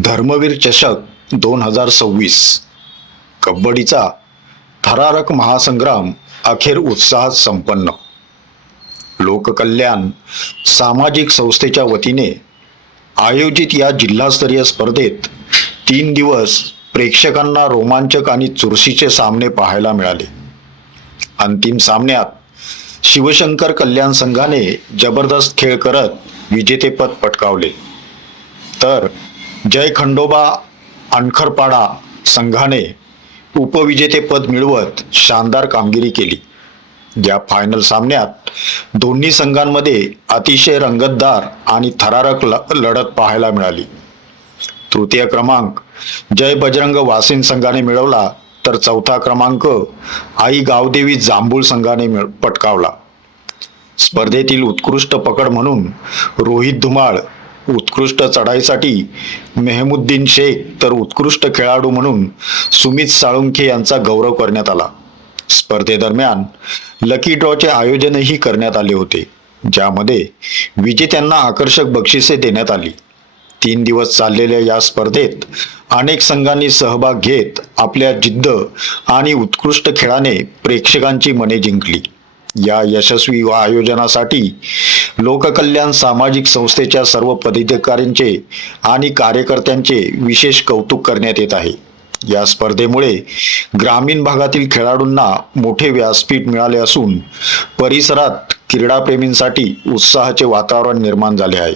धर्मवीर चषक 2026 कबड्डीचा थरारक महासंग्राम अखेर उत्साहात संपन्न. लोककल्याण सामाजिक संस्थेच्या वतीने आयोजित या जिल्हास्तरीय स्पर्धेत 3 दिवस प्रेक्षकांना रोमांचक आणि चुरशीचे सामने पाहायला मिळाले. अंतिम सामन्यात शिवशंकर कल्याण संघाने जबरदस्त खेळ करत विजेतेपद पटकावले, तर जय खंडोबा अनखरपाडा संघाने उपविजेतेपद मिळवत शानदार कामगिरी केली. या फायनल सामन्यात दोन्ही संघांमध्ये अतिशय रंगतदार आणि थरारक लढत पाहायला मिळाली. तृतीय क्रमांक जय बजरंग वासिन संघाने मिळवला, तर चौथा क्रमांक आई गावदेवी जांभूळ संघाने पटकावला. स्पर्धेतील उत्कृष्ट पकड म्हणून रोहित धुमाळ, उत्कृष्ट चढाईसाठी मेहमुद्दीन शेख, तर उत्कृष्ट खेळाडू म्हणून सुमित साळुंखे यांचा गौरव करण्यात आला. स्पर्धेदरम्यान लकी ड्रॉचे आयोजनही करण्यात आले होते, ज्यामध्ये विजेत्यांना आकर्षक बक्षिसे देण्यात आली. 3 दिवस चाललेल्या या स्पर्धेत अनेक संघांनी सहभाग घेत आपल्या जिद्द आणि उत्कृष्ट खेळाने प्रेक्षकांची मने जिंकली. या यशस्वी आयोजनासाठी लोककल्याण सामाजिक संस्थेच्या सर्व पदाधिकाऱ्यांचे आणि कार्यकर्त्यांचे विशेष कौतुक करण्यात येत आहे. या स्पर्धेमुळे ग्रामीण भागातील खेळाडूंना मोठे व्यासपीठ मिळाले असून परिसरात क्रीडाप्रेमींसाठी उत्साहाचे वातावरण निर्माण झाले आहे.